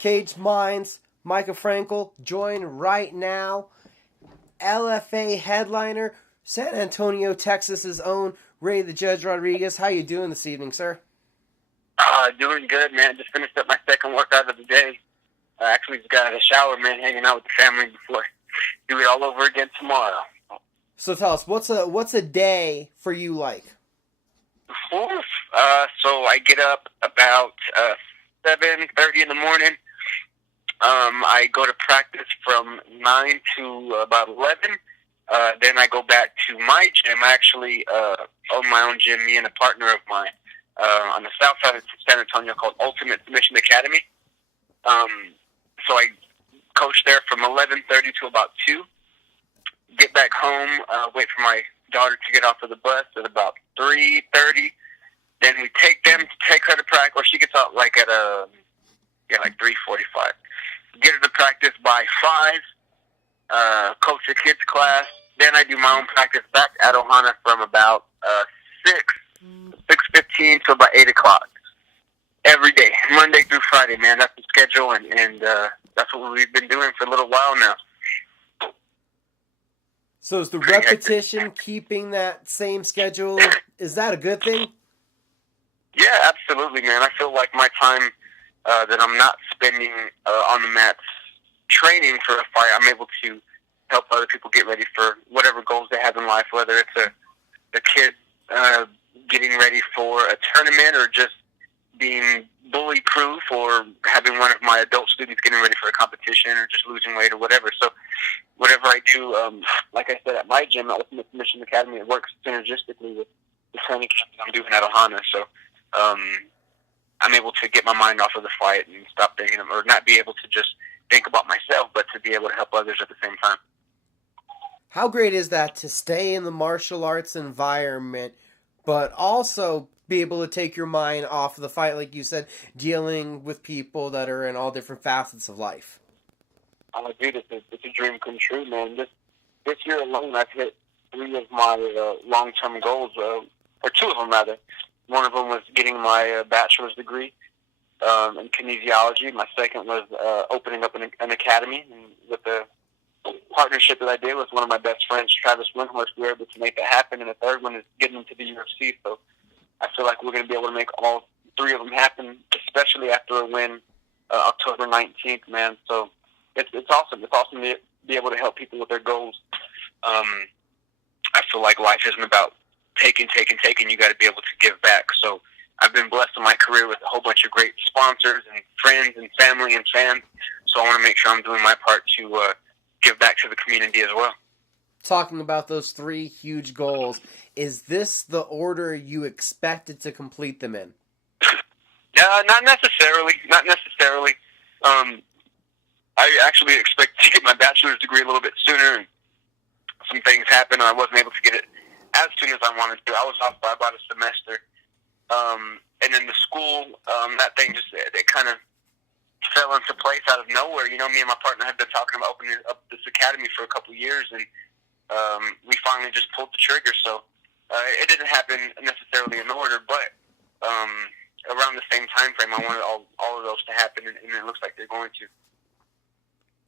Caged Minds, Micah Frankel, joined right now. LFA headliner, San Antonio, Texas's own Ray the Judge Rodriguez. How you doing this evening, sir? Doing good, man. Just finished up my second workout of the day. Actually just got out of the shower, man, hanging out with the family before do it all over again tomorrow. So tell us, what's a day for you like? So I get up about 7:30 in the morning. I go to practice from 9 to about 11. Then I go back to my gym. I actually own my own gym, me and a partner of mine, on the south side of San Antonio called Ultimate Submission Academy. So I coach there from 11:30 to about 2. Get back home, wait for my daughter to get off of the bus at about 3:30. Then we take her to practice, or she gets out like at like 3:45. Get her to practice by 5. Coach the kids class. Then I do my own practice back at Ohana from about 6:15 to about 8 o'clock. Every day, Monday through Friday, man. That's the schedule, and that's what we've been doing for a little while now. So is the repetition, keeping that same schedule, is that a good thing? Yeah, absolutely, man. I feel like my time that I'm not spending on the mats training for a fight, I'm able to help other people get ready for whatever goals they have in life, whether it's a kid getting ready for a tournament or just being bully-proof, or having one of my adult students getting ready for a competition or just losing weight or whatever. So whatever I do, like I said, at my gym, at Ultimate Submission Academy, it works synergistically with the training camp that I'm doing at Ohana. So I'm able to get my mind off of the fight and stop thinking, or not be able to just think about myself, but to be able to help others at the same time. How great is that to stay in the martial arts environment, but also be able to take your mind off of the fight, like you said, dealing with people that are in all different facets of life? Dude, it's a dream come true, man. This year alone, I've hit 3 of my long-term goals, or 2 of them, rather. One of them was getting my bachelor's degree in kinesiology. My second was opening up an academy. And with the partnership that I did with one of my best friends, Travis Windhorst, we were able to make that happen. And the third one is getting into the UFC. So I feel like we're going to be able to make all 3 of them happen, especially after a win October 19th, man. So it's awesome. It's awesome to be able to help people with their goals. I feel like life isn't about taking. You got to be able to give back. So I've been blessed in my career with a whole bunch of great sponsors and friends and family and fans. So I want to make sure I'm doing my part to give back to the community as well. Talking about those 3 huge goals, is this the order you expected to complete them in? Not necessarily. Not necessarily. I actually expected to get my bachelor's degree a little bit sooner, and some things happened, and I wasn't able to get it as soon as I wanted to. I was off by about a semester. And then the school, that thing just, it kind of fell into place out of nowhere. You know, me and my partner had been talking about opening up this academy for a couple years, and we finally just pulled the trigger. So it didn't happen necessarily in order, but around the same time frame, I wanted all of those to happen, and it looks like they're going to.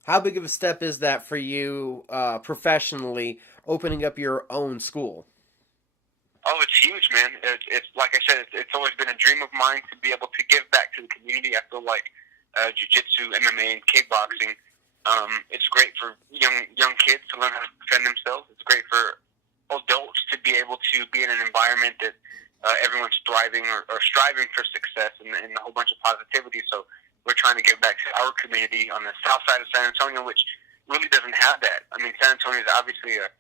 How big of a step is that for you professionally, opening up your own school? Oh, it's huge, man. It's like I said, it's always been a dream of mine to be able to give back to the community. I feel like jiu-jitsu, MMA, and kickboxing, it's great for young kids to learn how to defend themselves. It's great for adults to be able to be in an environment that everyone's thriving or striving for success and a whole bunch of positivity. So we're trying to give back to our community on the south side of San Antonio, which really doesn't have that. I mean, San Antonio is obviously a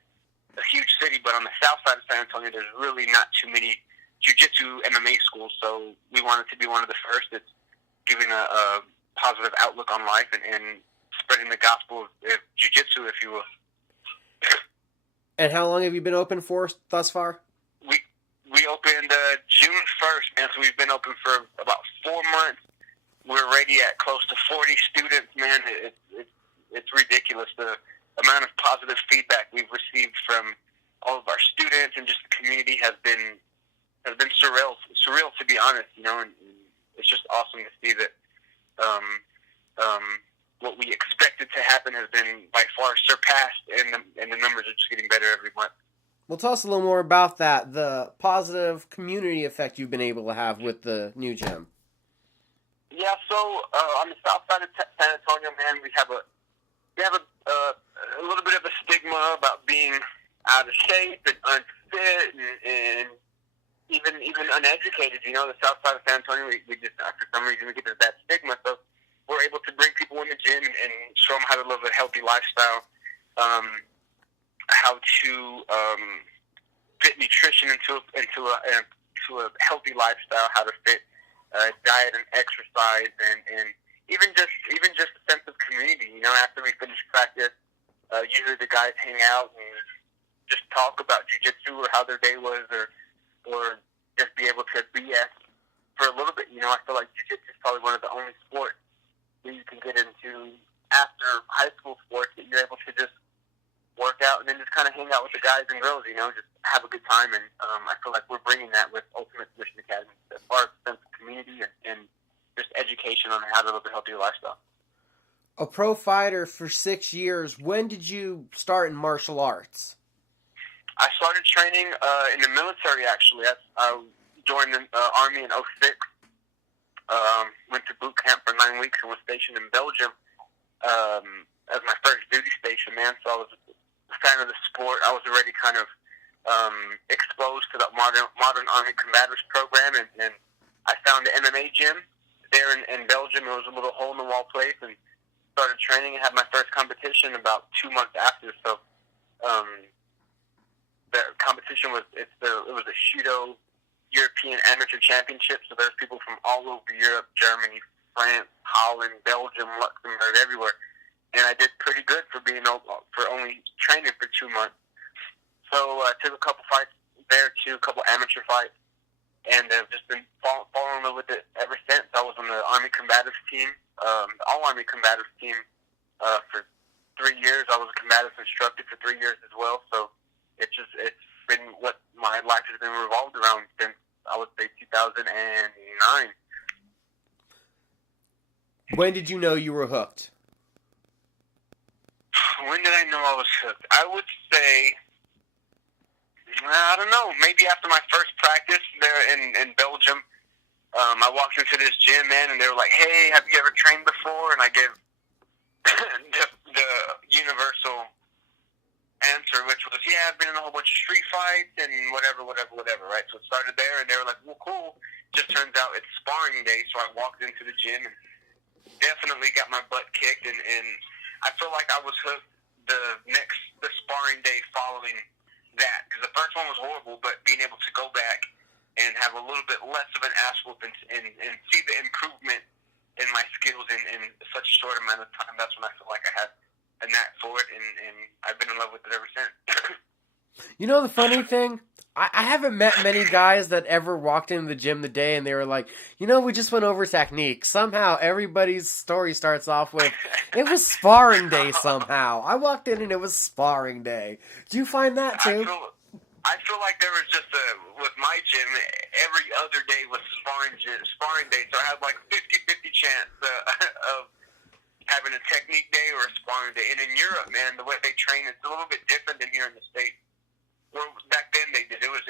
huge city, but on the south side of San Antonio, there's really not too many jiu-jitsu MMA schools. So we wanted to be one of the first that's giving a positive outlook on life and spreading the gospel of jiu-jitsu, if you will. And how long have you been open for thus far? We opened June 1st, man, so we've been open for about 4 months. We're already at close to 40 students, man. It's ridiculous, the amount of positive feedback we've received from all of our students and just the community has been surreal to be honest, you know, and it's just awesome to see that what we expected to happen has been by far surpassed, and the numbers are just getting better every month. Well, tell us a little more about that, the positive community effect you've been able to have with the new gym. Yeah, so on the south side of San Antonio, man, we have a little bit of a stigma about being out of shape and unfit and even uneducated. You know, the south side of San Antonio, we just, for some reason, we get that stigma. So we're able to bring people in the gym and show them how to live a healthy lifestyle, how to fit nutrition into a healthy lifestyle, how to fit diet and exercise, and even just a sense of community. You know, after we finish practice, usually the guys hang out and just talk about jiu-jitsu or how their day was, or just be able to BS for a little bit. You know, I feel like jiu-jitsu is probably one of the only sports that you can get into after high school sports that you're able to just work out and then just kind of hang out with the guys and girls, you know, just have a good time. And I feel like we're bringing that with Ultimate Submission Academy as far as sense of community and just education on how to live a healthier lifestyle. A pro fighter for 6 years, when did you start in martial arts? I started training in the military, actually. I joined the Army in 2006. Went to boot camp for 9 weeks and was stationed in Belgium as my first duty station, man. So I was a fan of the sport. I was already kind of exposed to the modern Army Combatives program, and I found the MMA gym there in Belgium. It was a little hole-in-the-wall place, and started training and had my first competition about 2 months after. So the competition was it was a Shudo European Amateur Championship. So there's people from all over Europe, Germany, France, Holland, Belgium, Luxembourg, everywhere. And I did pretty good for only training for 2 months. So I took a couple fights there too, a couple amateur fights, and I've just been falling in love with it ever since. I was on the Army Combatives team, the All-Army Combatives team for 3 years. I was a combatives instructor for 3 years as well. So it's been what my life has been revolved around since, I would say, 2009. When did you know you were hooked? When did I know I was hooked? I would say, I don't know, maybe after my first practice there in Belgium. I walked into this gym, man, and they were like, hey, have you ever trained before? And I gave the universal answer, which was, yeah, I've been in a whole bunch of street fights and whatever, right? So it started there, and they were like, well, cool. Just turns out it's sparring day, so I walked into the gym and definitely got my butt kicked, and I feel like I was hooked the sparring day following that, because the first one was horrible, but being able to go back and have a little bit less of an ass whoop and see the improvement in my skills in such a short amount of time, that's when I feel like I had a knack for it, and I've been in love with it ever since. You know the funny thing? I haven't met many guys that ever walked into the gym the day and they were like, you know, we just went over technique. Somehow everybody's story starts off with, it was sparring day somehow. I walked in and it was sparring day. Do you find that too? I feel like there was just with my gym, every other day was sparring day. So I had like 50-50 chance of having a technique day or a sparring day. And in Europe, man, the way they train, it's a little bit different than here in the States. Well, back then they did. It was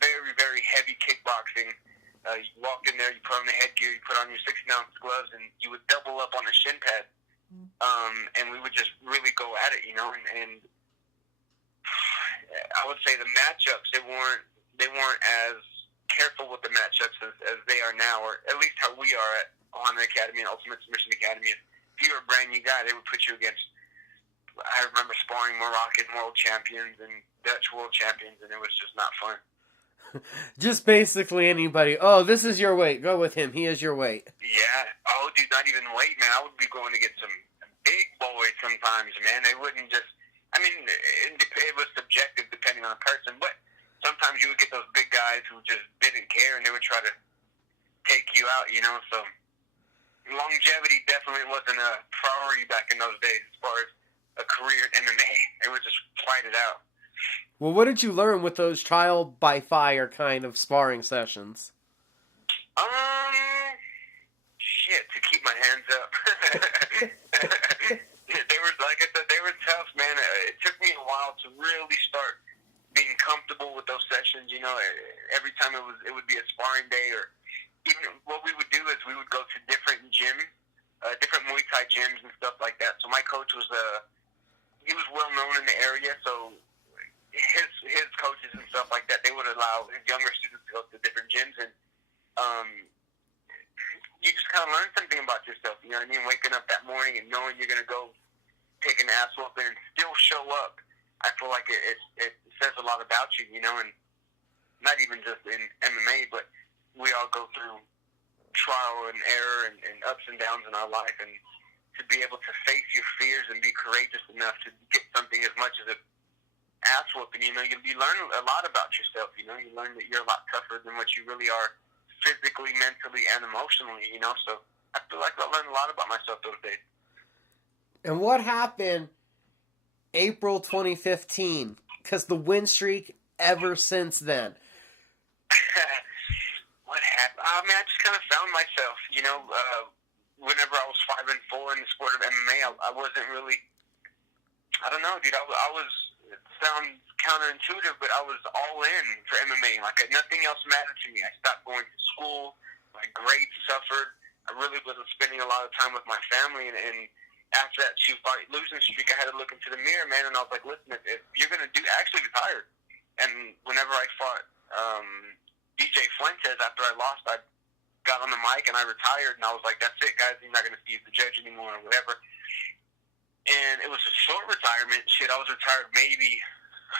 very, very heavy kickboxing. You walked in there, you put on the headgear, you put on your 16-ounce gloves, and you would double up on the shin pad. And we would just really go at it, you know. And I would say the matchups, they weren't as careful with the matchups as they are now, or at least how we are at Ultimate Academy and Ultimate Submission Academy. If you were a brand new guy, they would put you against. I remember sparring Moroccan world champions and Dutch world champions, and it was just not fun. Just basically anybody. Oh, this is your weight. Go with him. He is your weight. Yeah. Oh, dude, not even weight, man. I would be going to get some big boys sometimes, man. They wouldn't just. I mean, it was subjective depending on the person, but sometimes you would get those big guys who just didn't care, and they would try to take you out, you know. So longevity definitely wasn't a priority back in those days as far as a career in MMA. It was just fight it out. Well, what did you learn with those trial by fire kind of sparring sessions? To keep my hands up. while to really start being comfortable with those sessions. Every time it would be a sparring day, or even what we would do is we would go to different gyms, different Muay Thai gyms and stuff like that. So my coach was he was well known in the area, so his coaches and stuff like that, they would allow his younger students to go to different gyms, and you just kind of learn something about yourself. You know what I mean? Waking up that morning and knowing you're going to go take an ass whooping and still show up. I feel like it says a lot about you, and not even just in MMA, but we all go through trial and error and ups and downs in our life, and to be able to face your fears and be courageous enough to get something as much as a ass whooping, you learn a lot about yourself. You learn that you're a lot tougher than what you really are, physically, mentally, and emotionally. So I feel like I learned a lot about myself those days. And what happened April 2015? Because the win streak ever since then. What happened? I mean, I just kind of found myself. Whenever I was 5-4 in the sport of MMA, I wasn't really. I don't know, dude. I was. It sounds counterintuitive, but I was all in for MMA. Like, nothing else mattered to me. I stopped going to school. My grades suffered. I really wasn't spending a lot of time with my family. And after that 2-fight losing streak, I had to look into the mirror, man. And I was like, listen, if you're going to do, I actually retired. And whenever I fought DJ Fuentes, after I lost, I got on the mic and I retired. And I was like, that's it, guys. You're not going to see the judge anymore or whatever. And it was a short retirement. Shit, I was retired maybe,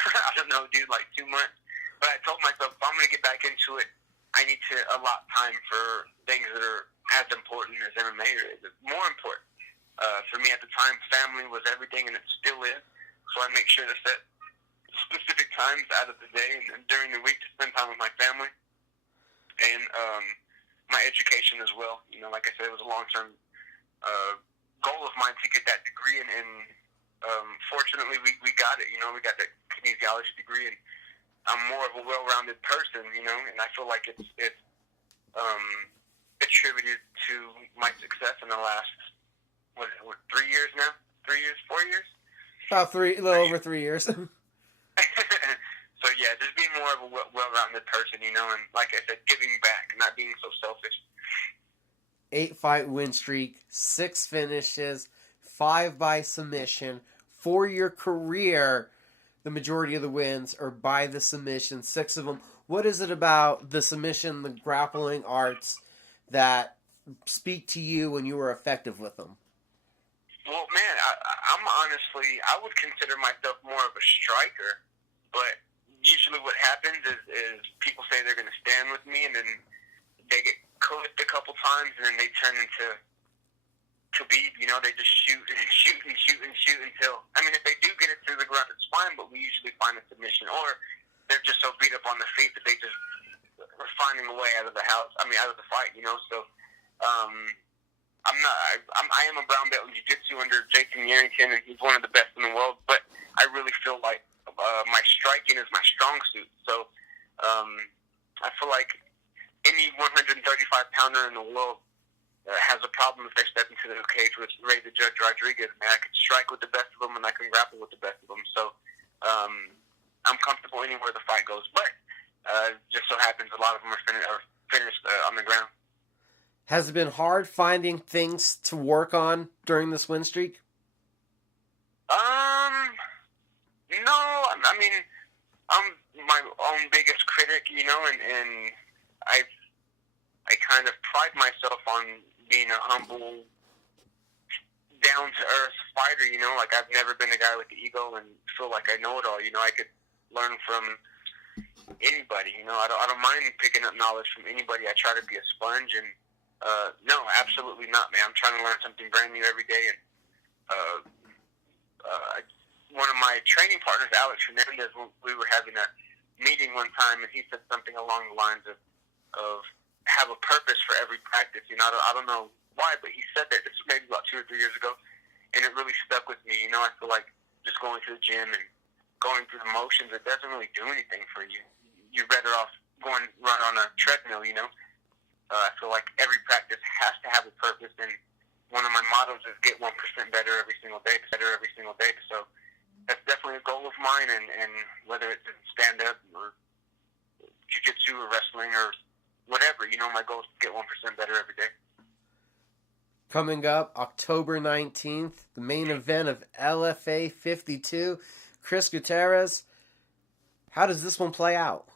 I don't know, dude, like 2 months. But I told myself, if I'm going to get back into it, I need to allot time for things that are as important as MMA, or more important. For me at the time, family was everything, and it still is. So I make sure to set specific times out of the day and during the week to spend time with my family. And my education as well. Like I said, it was a long-term goal of mine to get that degree, and fortunately we got it. We got that kinesiology degree, and I'm more of a well-rounded person, and I feel like it's attributed to my success in the last what 3 years now, 4 years, About a little over 3 years. So yeah, just being more of a well-rounded person, and like I said, giving back, not being so selfish. 8-fight win streak, 6 finishes, 5 by submission. For your career, the majority of the wins are by the submission, 6 of them. What is it about the submission, the grappling arts, that speak to you when you were effective with them? Well, man, I'm honestly, I would consider myself more of a striker, but usually what happens is people say they're going to stand with me, and then they get clipped a couple times, and then they turn into Khabib. They just shoot and shoot and shoot and shoot until, I mean, if they do get it through the ground, it's fine, but we usually find a submission, or they're just so beat up on the feet that they just are finding a way out of the fight, So, I am a brown belt in jiu-jitsu under Jason Yarrington, and he's one of the best in the world, but I really feel like my striking is my strong suit. So, I feel like any 135-pounder in the world has a problem if they step into the cage with Ray the Judge Rodriguez. Man, I can strike with the best of them, and I can grapple with the best of them. So I'm comfortable anywhere the fight goes. But just so happens a lot of them are finished on the ground. Has it been hard finding things to work on during this win streak? No. I mean, I'm my own biggest critic, and I kind of pride myself on being a humble, down-to-earth fighter, like I've never been a guy with the ego and feel like I know it all. I could learn from anybody, I don't mind picking up knowledge from anybody. I try to be a sponge, and no, absolutely not, man. I'm trying to learn something brand new every day, and one of my training partners, Alex Hernandez, we were having a meeting one time, and he said something along the lines of have a purpose for every practice. I don't know why, but he said that. This was maybe about 2 or 3 years ago, and it really stuck with me. I feel like just going to the gym and going through the motions, it doesn't really do anything for you. You're better off going run on a treadmill. I feel like every practice has to have a purpose, and one of my mottos is get 1% better every single day. So that's definitely a goal of mine, and whether it's in stand-up or jiu-jitsu or wrestling or whatever, my goal is to get 1% better every day. Coming up October 19th, the main event of LFA 52. Chris Gutierrez, how does this one play out?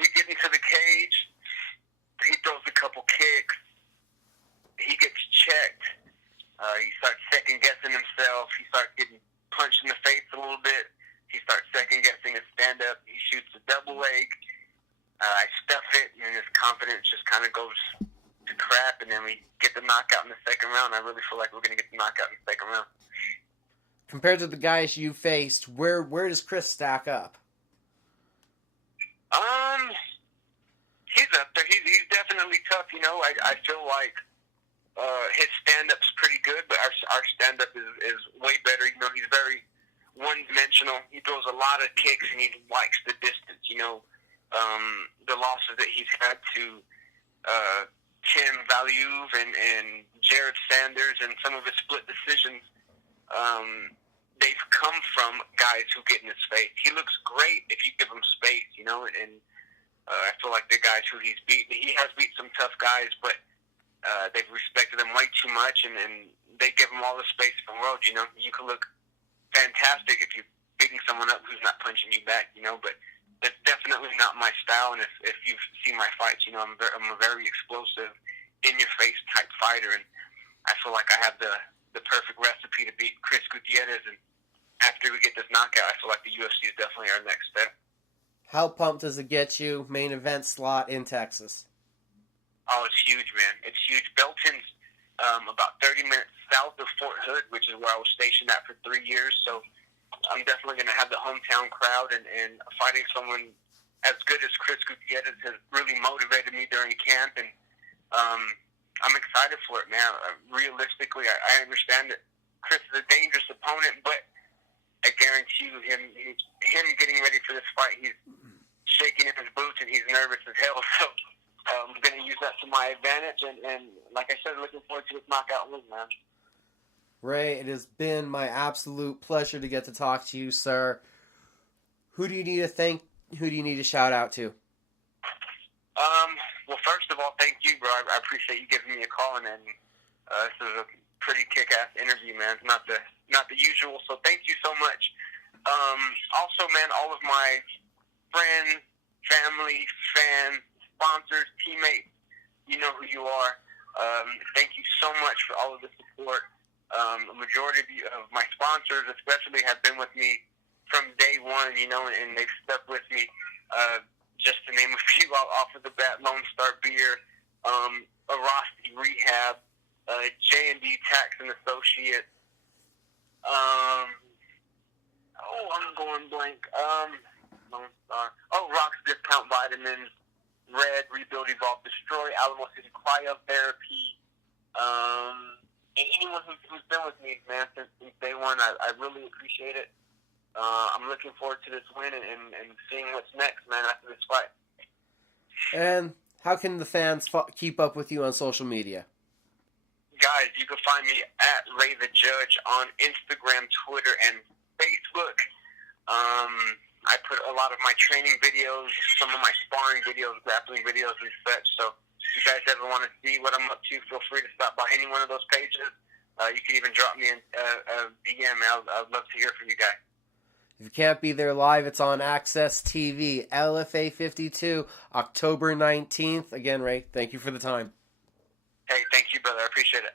We get into the cage. He throws a couple kicks. He gets checked. He starts second-guessing himself. He starts getting punched in the face a little bit. He starts second-guessing his stand-up. He shoots a double leg. I stuff it, and his confidence just kind of goes to crap, and then we get the knockout in the second round. I really feel like we're going to get the knockout in the second round. Compared to the guys you faced, where does Chris stack up? He's up there. He's definitely tough. I feel like his stand-up's pretty good, but our stand-up is way better. He's very one-dimensional. He throws a lot of kicks, and he likes the distance. The losses that he's had to Tim Valuev and Jared Sanders and some of his split decisions, they've come from guys who get in his face. He looks great if you give him space, and I feel like the guys who he's beat, he has beat some tough guys, but they've respected him way too much, and they give him all the space in the world. You can look fantastic if you're beating someone up who's not punching you back, but that's definitely not my style. And if you've seen my fights, I'm a very explosive, in-your-face type fighter, and I feel like I have the perfect recipe to beat Chris Gutierrez. And after we get this knockout, I feel like the UFC is definitely our next step. How pumped does it get you? Main event slot in Texas. Oh, it's huge, man. It's huge. Belton's about 30 minutes south of Fort Hood, which is where I was stationed at for 3 years. So I'm definitely going to have the hometown crowd, and fighting someone as good as Chris Gutierrez has really motivated me during camp, and I'm excited for it, man. Realistically, I understand that Chris is a dangerous opponent, but I guarantee you him getting ready for this fight, he's shaking in his boots and he's nervous as hell. So I'm going to use that to my advantage, and like I said, looking forward to this knockout win, man. Ray, it has been my absolute pleasure to get to talk to you, sir. Who do you need to thank? Who do you need to shout out to? Well, first of all, thank you, bro. I appreciate you giving me a call, and this is a pretty kick-ass interview, man. It's not the usual, so thank you so much. Also, man, all of my friends, family, fans, sponsors, teammates, you know who you are. Thank you so much for all of the support. A majority of my sponsors especially have been with me from day one, and they've stuck with me. Just to name a few off of the bat: Lone Star Beer, Arasti Rehab, J&D Tax and Associates. I'm going blank. Lone Star. Rocks Discount Vitamins, Red, Rebuild, Evolve, Destroy, Alamo City Cryotherapy. And anyone who's been with me, man, since day one, I really appreciate it. I'm looking forward to this win and seeing what's next, man, after this fight. And how can the fans keep up with you on social media? Guys, you can find me at Ray the Judge on Instagram, Twitter, and Facebook. I put a lot of my training videos, some of my sparring videos, grappling videos, and such. So if you guys ever want to see what I'm up to, feel free to stop by any one of those pages. You can even drop me a DM. I'd love to hear from you guys. If you can't be there live, it's on Access TV, LFA 52, October 19th. Again, Ray, thank you for the time. Hey, thank you, brother. I appreciate it.